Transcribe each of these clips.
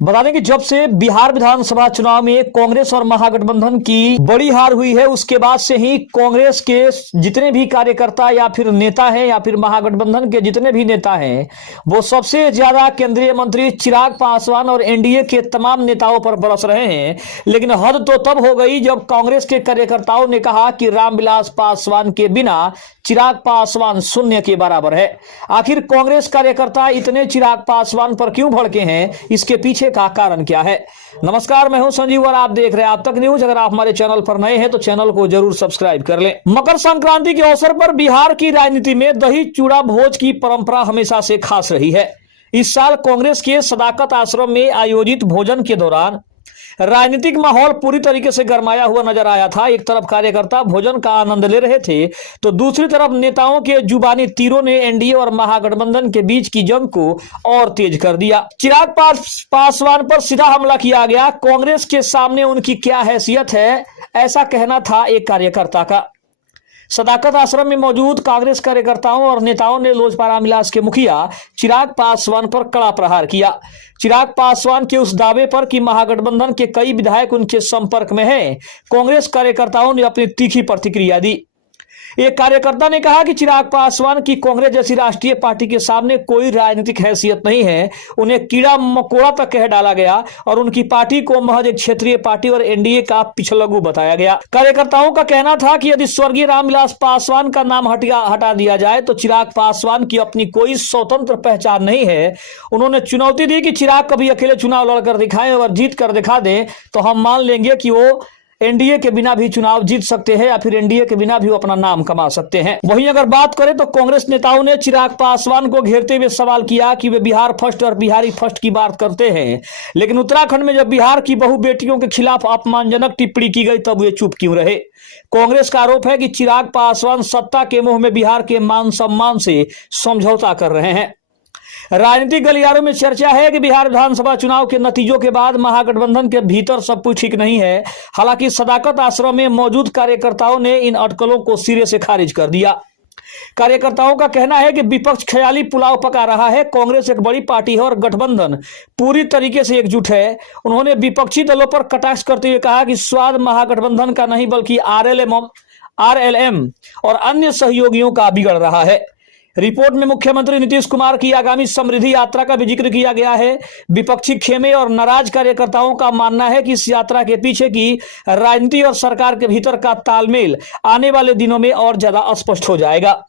बता दें कि जब से बिहार विधानसभा चुनाव में कांग्रेस और महागठबंधन की बड़ी हार हुई है, उसके बाद से ही कांग्रेस के जितने भी कार्यकर्ता या फिर नेता हैं या फिर महागठबंधन के जितने भी नेता हैं, वो सबसे ज्यादा केंद्रीय मंत्री चिराग पासवान और एनडीए के तमाम नेताओं पर बरस रहे हैं। लेकिन हद तो तब हो गई जब कांग्रेस के कार्यकर्ताओं ने कहा कि रामविलास पासवान के बिना चिराग पासवान शून्य के बराबर है। आखिर कांग्रेस कार्यकर्ता इतने चिराग पासवान पर क्यों भड़के हैं, इसके पीछे का कारण क्या है? नमस्कार, मैं हूं संजीव और आप देख रहे हैं आप तक न्यूज। अगर आप हमारे चैनल पर नए हैं तो चैनल को जरूर सब्सक्राइब कर लें। मकर संक्रांति के अवसर पर बिहार की राजनीति में दही चूड़ा भोज की परंपरा हमेशा से खास रही है। इस साल कांग्रेस के सदाकत आश्रम में आयोजित भोजन के दौरान राजनीतिक माहौल पूरी तरीके से गरमाया हुआ नजर आया था। एक तरफ कार्यकर्ता भोजन का आनंद ले रहे थे तो दूसरी तरफ नेताओं के जुबानी तीरों ने एनडीए और महागठबंधन के बीच की जंग को और तेज कर दिया। चिराग पासवान पर सीधा हमला किया गया। कांग्रेस के सामने उनकी क्या हैसियत है, ऐसा कहना था एक कार्यकर्ता का। सदाकत आश्रम में मौजूद कांग्रेस कार्यकर्ताओं और नेताओं ने लोजपा रामविलास के मुखिया चिराग पासवान पर कड़ा प्रहार किया। चिराग पासवान के उस दावे पर कि महागठबंधन के कई विधायक उनके संपर्क में हैं, कांग्रेस कार्यकर्ताओं ने अपनी तीखी प्रतिक्रिया दी। एक कार्यकर्ता ने कहा कि चिराग पासवान की कांग्रेस जैसी राष्ट्रीय पार्टी के सामने कोई राजनीतिक हैसियत नहीं है, उन्हें कीड़ा मकोड़ा तक कह डाला गया और उनकी पार्टी को महज एक क्षेत्रीय पार्टी और एनडीए का पिछलगू बताया गया। कार्यकर्ताओं का कहना था कि यदि स्वर्गीय रामविलास पासवान का नाम हटा दिया जाए तो चिराग पासवान की अपनी कोई स्वतंत्र पहचान नहीं है। उन्होंने चुनौती दी कि चिराग कभी अकेले चुनाव लड़कर दिखाएं और जीत कर दिखा दें तो हम मान लेंगे कि वो एनडीए के बिना भी चुनाव जीत सकते हैं या फिर एनडीए के बिना भी वो अपना नाम कमा सकते हैं। वहीं अगर बात करें तो कांग्रेस नेताओं ने चिराग पासवान को घेरते हुए सवाल किया कि वे बिहार फर्स्ट और बिहारी फर्स्ट की बात करते हैं, लेकिन उत्तराखंड में जब बिहार की बहु बेटियों के खिलाफ अपमानजनक टिप्पणी की गई तब वे चुप क्यों रहे? कांग्रेस का आरोप है कि चिराग पासवान सत्ता के मोह में बिहार के मान सम्मान से समझौता कर रहे हैं। राजनीतिक गलियारों में चर्चा है कि बिहार विधानसभा चुनाव के नतीजों के बाद महागठबंधन के भीतर सब कुछ ठीक नहीं है। हालांकि सदाकत आश्रम में मौजूद कार्यकर्ताओं ने इन अटकलों को सिरे से खारिज कर दिया। कार्यकर्ताओं का कहना है कि विपक्ष ख्याली पुलाव पका रहा है। कांग्रेस एक बड़ी पार्टी है और गठबंधन पूरी तरीके से एकजुट है। उन्होंने विपक्षी दलों पर कटाक्ष करते हुए कहा कि स्वाद महागठबंधन का नहीं बल्कि आरएलएम और अन्य सहयोगियों का बिगड़ रहा है। रिपोर्ट में मुख्यमंत्री नीतीश कुमार की आगामी समृद्धि यात्रा का भी जिक्र किया गया है। विपक्षी खेमे और नाराज कार्यकर्ताओं का मानना है कि इस यात्रा के पीछे की राजनीति और सरकार के भीतर का तालमेल आने वाले दिनों में और ज्यादा स्पष्ट हो जाएगा।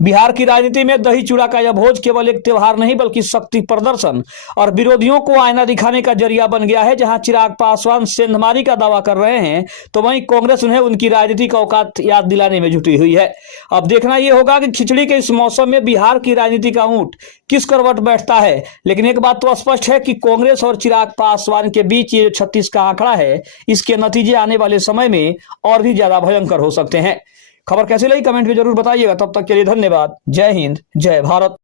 बिहार की राजनीति में दही चूड़ा का यह भोज केवल एक त्योहार नहीं बल्कि शक्ति प्रदर्शन और विरोधियों को आईना दिखाने का जरिया बन गया है। जहां चिराग पासवान सेंधमारी का दावा कर रहे हैं तो वहीं कांग्रेस उन्हें उनकी राजनीतिक औकात याद दिलाने में जुटी हुई है। अब देखना यह होगा कि खिचड़ी के इस मौसम में बिहार की राजनीति का ऊंट किस करवट बैठता है। लेकिन एक बात तो स्पष्ट है कि कांग्रेस और चिराग पासवान के बीच ये 36 का आंकड़ा है, इसके नतीजे आने वाले समय में और भी ज्यादा भयंकर हो सकते हैं। खबर कैसी लगी कमेंट में जरूर बताइएगा। तब तक के लिए धन्यवाद। जय हिंद, जय भारत।